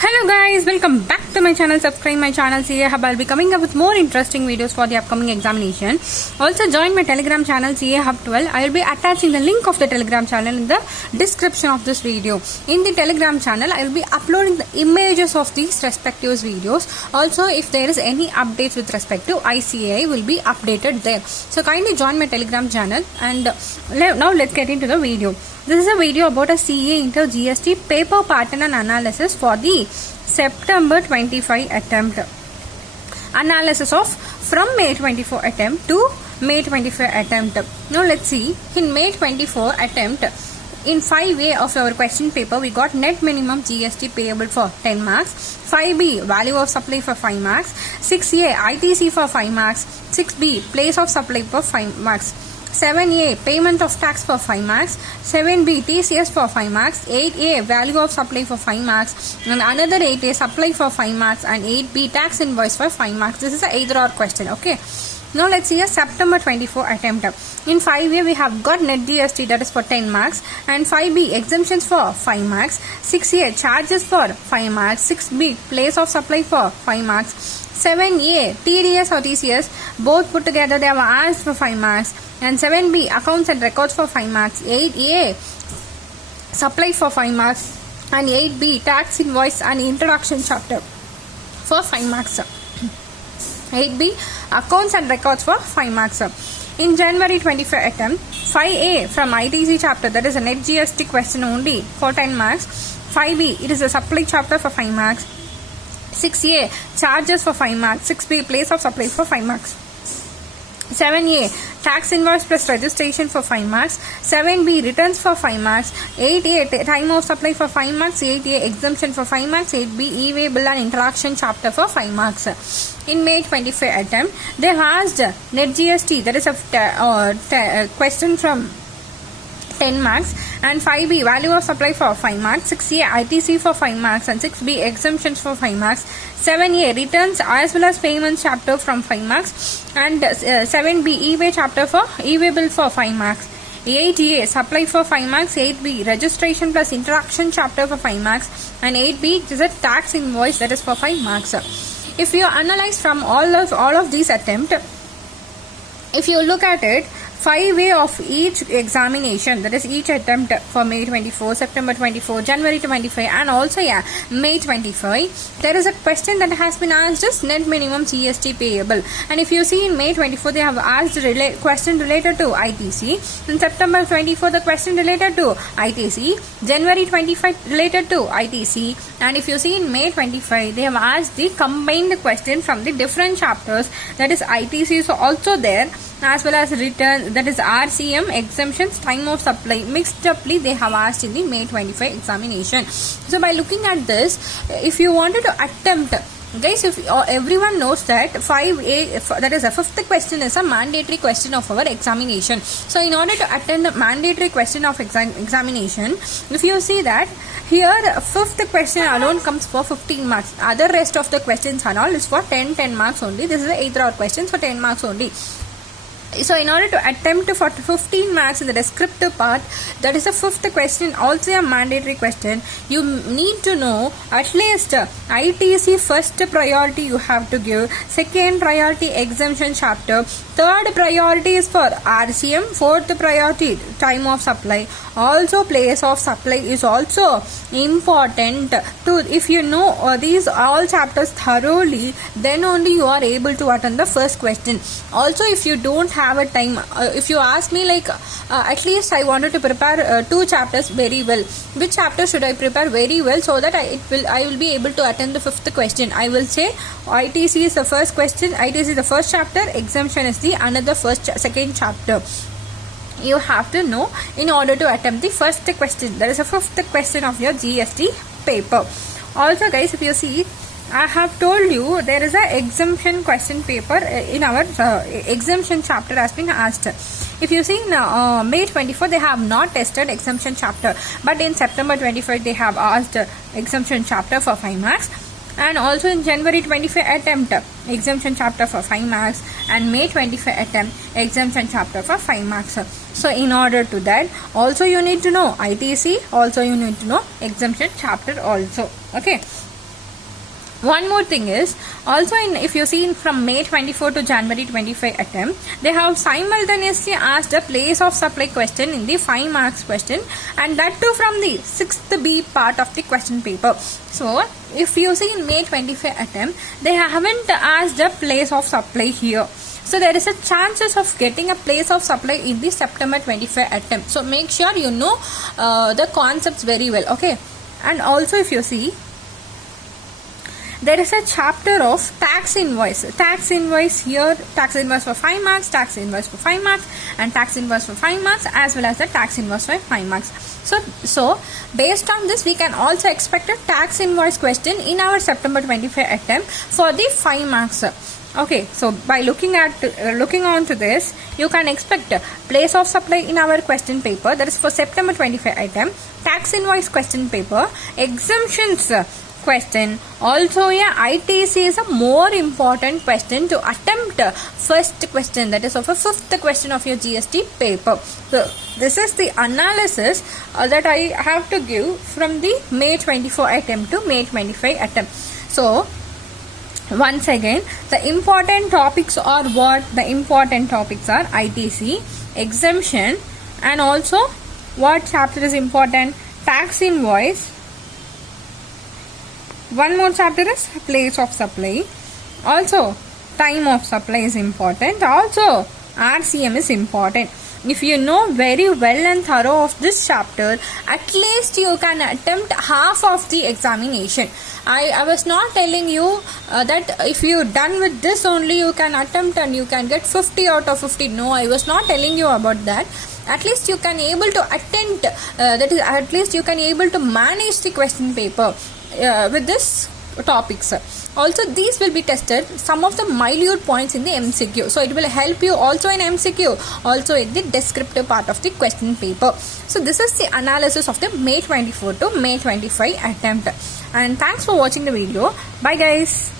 Hello guys, welcome back to my channel. Subscribe my channel. CA Hub. I'll be coming up with more interesting videos for the upcoming examination. Also join my Telegram channel CA Hub 12. I will be attaching the link of the Telegram channel in the description of this video. In the Telegram channel, I will be uploading the images of these respective videos. Also, if there is any updates with respect to ICAI, will be updated there. So kindly join my Telegram channel. And now let's get into the video. This is a video about a CA Inter GST paper pattern and analysis for the September 25 attempt. Analysis of from May 24 attempt to May 25 attempt. Now let's see. In May 24 attempt, in 5A of our question paper, we got net minimum GST payable for 10 marks. 5B, value of supply for 5 marks. 6A, ITC for 5 marks. 6B, place of supply for 5 marks. 7A, payment of tax for 5 marks. 7B, TCS for 5 marks. 8A, value of supply for 5 marks. And another 8A, supply for 5 marks. And 8B, tax invoice for 5 marks. This is a either or question. Okay. Now let's see a September 24 attempt. In 5A, we have got net GST, that is for 10 marks. And 5B, exemptions for 5 marks. 6A, charges for 5 marks. 6B, place of supply for 5 marks. 7A, TDS or TCS, both put together they have asked for 5 marks. And 7B, accounts and records for 5 marks. 8A, supply for 5 marks. And 8B, tax invoice and introduction chapter for 5 marks. 8B, accounts and records for 5 marks. In January 25 attempt, 5A from ITC chapter, that is a net GST question only for 10 marks. 5B, it is a supply chapter for 5 marks. 6A, charges for 5 marks. 6B, place of supply for 5 marks. 7A, tax invoice plus registration for 5 marks. 7B, returns for 5 marks. 8A, time of supply for 5 marks. 8A, exemption for 5 marks. 8B, e-way bill and interaction chapter for 5 marks. In May 25 attempt, they asked net GST, that is a question from 10 marks, and 5B, value of supply for 5 marks. 6A, ITC for 5 marks, and 6B, exemptions for 5 marks. 7A, returns as well as payments chapter from 5 marks, and 7B, e-way chapter for e-way bill for 5 marks. 8A, supply for 5 marks. 8B, registration plus interaction chapter for 5 marks, and 8B is a tax invoice, that is for 5 marks. If you analyze from all of these attempts, if you look at it, 5A of each examination, that is each attempt for May 24, September 24, January 25, and also May 25, there is a question that has been asked as net minimum GST payable. And if you see in May 24, they have asked question related to ITC. In September 24, the question related to ITC. January 25 related to ITC. And if you see in May 25, they have asked the combined question from the different chapters, that is ITC is also there, as well as return, that is RCM, exemptions, time of supply, mixed uply they have asked in the May 25 examination. So by looking at this, if you wanted to attempt, guys, if everyone knows that 5A, that is a fifth question, is a mandatory question of our examination. So in order to attend the mandatory question of examination, if you see that here fifth question alone comes for 15 marks, other rest of the questions and all is for 10 marks only. This is a 8th question for 10 marks only. So in order to attempt for 15 marks in the descriptive part, that is a fifth question, also a mandatory question, you need to know at least ITC first priority you have to give, second priority exemption chapter, third priority is for RCM, fourth priority time of supply, also place of supply is also important to, if you know these all chapters thoroughly, then only you are able to attend the first question. Also, if you don't have a time, if you ask me like at least I wanted to prepare 2 chapters very well, which chapter should I prepare very well so that I will be able to attend the fifth question, I will say ITC is the first question, ITC is the first chapter, exemption is the another second chapter. You have to know in order to attempt the first question. That is a fifth question of your GST paper. Also guys, if you see, I have told you there is a exemption question paper in our exemption chapter has been asked. If you see in May 24, they have not tested exemption chapter, but in September 25, they have asked exemption chapter for 5 marks. And also in January 25 attempt, exemption chapter for 5 marks, and May 25 attempt, exemption chapter for 5 marks. So in order to that, also you need to know ITC, also you need to know exemption chapter also. Okay. One more thing is also if you see from May 24 to January 25 attempt, they have simultaneously asked a place of supply question in the 5 marks question, and that too from the 6th B part of the question paper. So if you see in May 25 attempt, they haven't asked a place of supply here. So there is a chances of getting a place of supply in the September 25 attempt. So make sure you know the concepts very well. Okay. And also if you see, there is a chapter of tax invoice. Tax invoice here, tax invoice for 5 marks, tax invoice for 5 marks, and tax invoice for 5 marks, as well as the tax invoice for 5 marks. So based on this, we can also expect a tax invoice question in our September 25 attempt for the 5 marks. Okay, so by looking on to this, you can expect place of supply in our question paper, that is for September 25 attempt, tax invoice question paper, exemptions question. Also ITC is a more important question to attempt first question, that is of a 5th question of your GST paper. So this is the analysis that I have to give from the May 24 attempt to May 25 attempt. So once again, the important topics are what? The important topics are ITC, exemption, and also what chapter is important? Tax invoice. One more chapter is place of supply. Also time of supply is important. Also RCM is important. If you know very well and thorough of this chapter, at least you can attempt half of the examination. I was not telling you that if you done with this only you can attempt and you can get 50 out of 50. No, I was not telling you about that. At least you can able to attempt, that is, at least you can able to manage the question paper with this topics. Also these will be tested, some of the minute points in the MCQ. So it will help you also in MCQ, also in the descriptive part of the question paper. So this is the analysis of the May 24 to May 25 attempt. And thanks for watching the video. Bye guys.